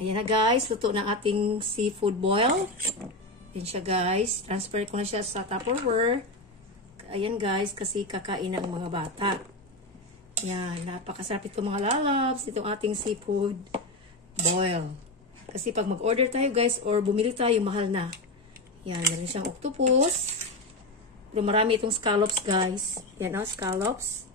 Ayan na guys, luto ng ating seafood boil. Ayan siya guys. Transfer ko na siya sa Tupperware. Ayan guys, kasi kakain ng mga bata. Ayan, napakasarap ito mga lalabs. Itong ating seafood boil. Kasi pag mag-order tayo guys, or bumili tayo, mahal na. Ayan, meron siyang octopus. Pero marami itong scallops guys. Ayan o, scallops.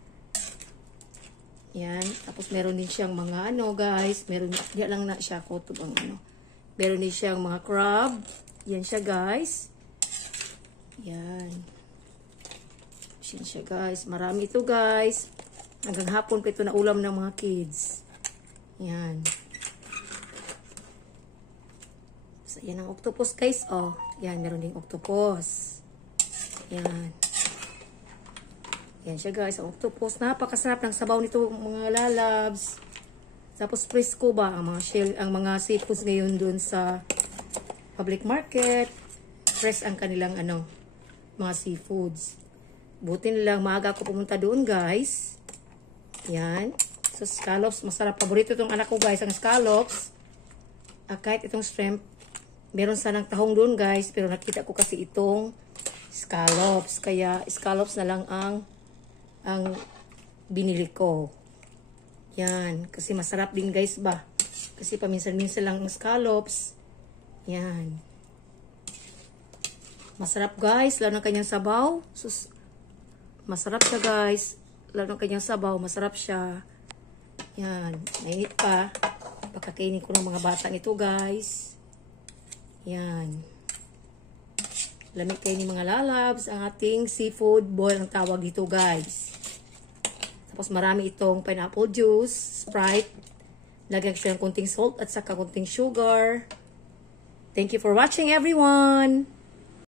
Yan. Tapos meron din siyang mga ano guys. Meron, yan lang na siya kutob ang ano. Meron din siyang mga crab. Yan siya guys. Yan. Yan siya guys. Marami ito guys. Hanggang hapon pa ito na ulam ng mga kids. Yan. So yan ang octopus guys. Oh. Yan. Meron din octopus. Yan. Yan siya guys, ang octopus. Napakasarap ng sabaw nito mga lalabs. Tapos fresco ba ang mga shell, ang mga seafoods ngayon dun sa public market. Fresh ang kanilang ano, mga seafoods. Buti nilang maaga ako pumunta doon guys. Yan. So scallops, masarap. Paborito itong anak ko guys, ang scallops. Kahit itong shrimp, meron sanang tahong doon guys. Pero nakita ko kasi itong scallops. Kaya scallops na lang ang binili ko. Yan. Kasi masarap din guys ba. Kasi paminsan-minsan lang ang scallops. Yan. Masarap guys. Lalo ng kanyang sabaw. Sus, masarap siya guys. Lalo ng kanyang sabaw. Masarap siya. Yan. Mainit pa. Pagkakainin ko ng mga bata nito guys. Yan. Lamig kayo ni mga lalabs. Ang ating seafood boil ang tawag dito guys. Tapos marami itong pineapple juice, Sprite. Lagyan ko siya ng kunting salt at saka kunting sugar. Thank you for watching everyone!